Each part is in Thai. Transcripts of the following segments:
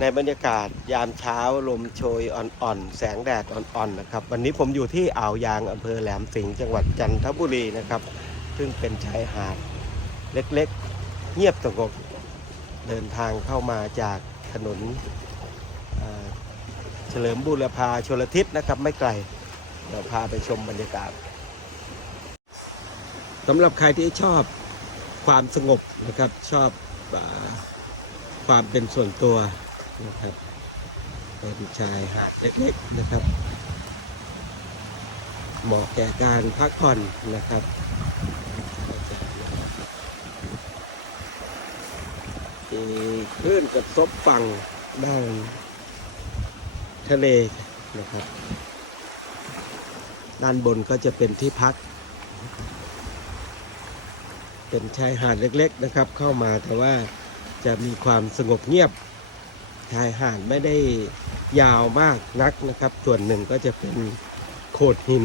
ในบรรยากาศยามเช้าลมโชยอ่อนๆ แสงแดดอ่อนๆนะครับ วันนี้ผมอยู่ที่อ่าวยางอำเภอแหลมสิงห์จังหวัดจันทบุรีนะครับ ซึ่งเป็นชายหาดเล็กๆ เงียบสงบเดินทางเข้ามาจากถนนเฉลิมบูรพาชลทิศนะครับ ไม่ไกล เดี๋ยวพาไปชมบรรยากาศสำหรับใครที่ชอบความสงบนะครับชอบอความเป็นส่วนตัว นะครับเป็นชายหาดเล็กๆนะครับเหมาะแก่การพักผ่อนนะครับมีคลื่นกับซบฝั่งด้านทะเลนะครับ ด้านบนก็จะเป็นที่พัก เป็นชายหาดเล็กๆนะครับเข้ามาแต่ว่าจะมีความสงบเงียบ ชายหาดไม่ได้ยาวมากนักนะครับ ส่วนหนึ่งก็จะเป็นโขดหิน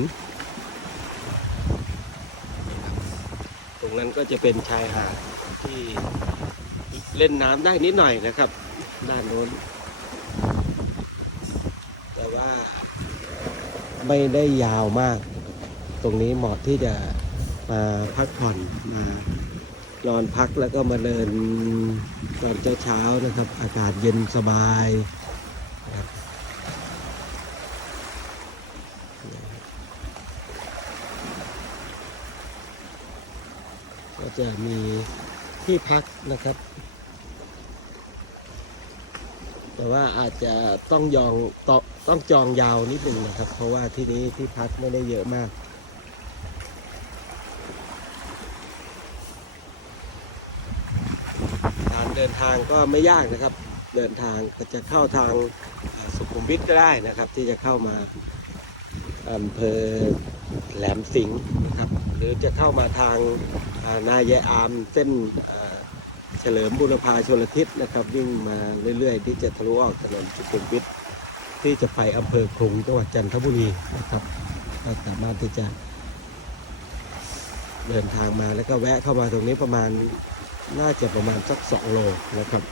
ตรงนั้นก็จะเป็นชายหาดที่เล่นน้ำได้นิดหน่อยนะครับ ด้านโน้น แต่ว่าไม่ได้ยาวมาก ตรงนี้เหมาะที่จะมาพักผ่อนมานอนพักแล้วก็มาเดิน ตอนเช้าๆนะครับ อากาศเย็นสบายก็จะมีที่พักนะครับ แต่ว่าอาจจะต้องยองต้องจองยาวนิดหนึ่งนะครับ เพราะว่าที่นี้ที่พักไม่ได้เยอะมาก การ เดินทางก็ไม่ยากนะครับ เดินทางก็จะเข้าทางสุขุมวิทก็ได้นะครับ ที่จะเข้ามาอำเภอแหลมสิงห์นะครับ หรือจะเข้ามาทางนายายอามเส้นเฉลิมบุรพาชลทิศนะครับ วิ่งมาเรื่อยๆ ที่จะทะลุออกถนนสุขุมวิทที่จะไปอำเภอคงจังหวัดจันทบุรีนะครับก็สามารถที่จะเดินทางมาแล้วก็แวะเข้ามาตรงนี้ประมาณ น่าจะประมาณสักสองโลนะครับ